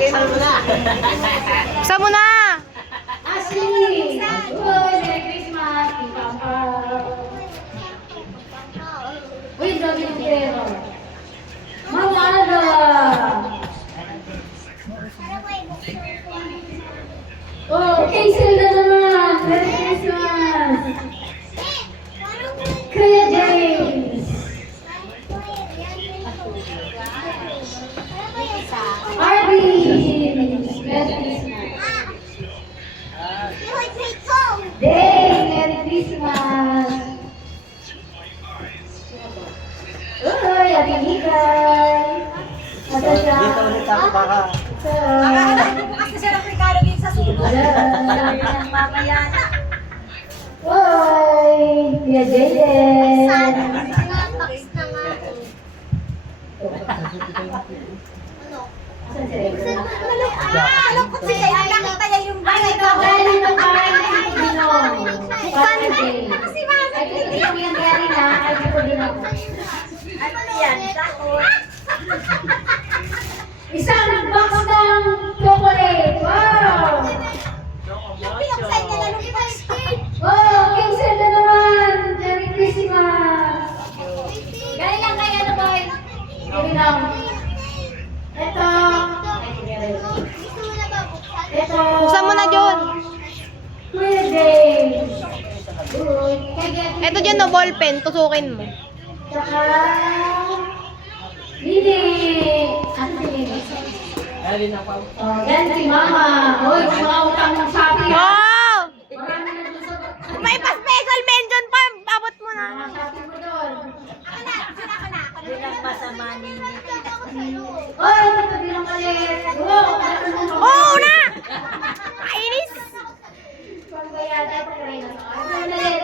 Buksan mo na! Ashley! Uy, Merry Christmas! Papa! Uy, dami ng pera. Mawala! Oh, Hazel na naman! Merry Christmas! Kuya James! Arvin! Merry Christmas! Day! Merry Christmas! Uy, Ate Hikay! Ate siya! Dito ulit ako baka. Bukas na siya ng regalo din sa sulod. Mamaya na. Uy! Kuya Jaden! Asan si Rachel? Alam ko siya, nakita niya yung Ay, ito, galing ng bahay ni Tito Dinong. Saturday. Kasi mama, Ay, hindi ko yung nangyari na. Ay, Tito Dinong. ano yan? Isang box ng chocolate. Wow! Yung pinaksain niya lang yung basket. Oh, Hazel na naman. Merry Christmas. Galing lang kay ano, boy? Tito Dinong. Ito. Ito. Buksan mo na, John. Kuya James. Uy, kay Getty. Eto dyan, no, ballpen. Tusukin mo. Tsaka... Lili. Ano si Lili? Dali na pa. Oh, yan si Mama. Uy, mga utang ng Shopee. ha? Wow! Marami na doon sa... May pa-special mention pa. Abot mo na. Mga Shopee mo doon. Bilang masama ni Uy, ito din ang malit. Wow, Oo na! Kainis! Pagbayad ay pagkain na sa akin.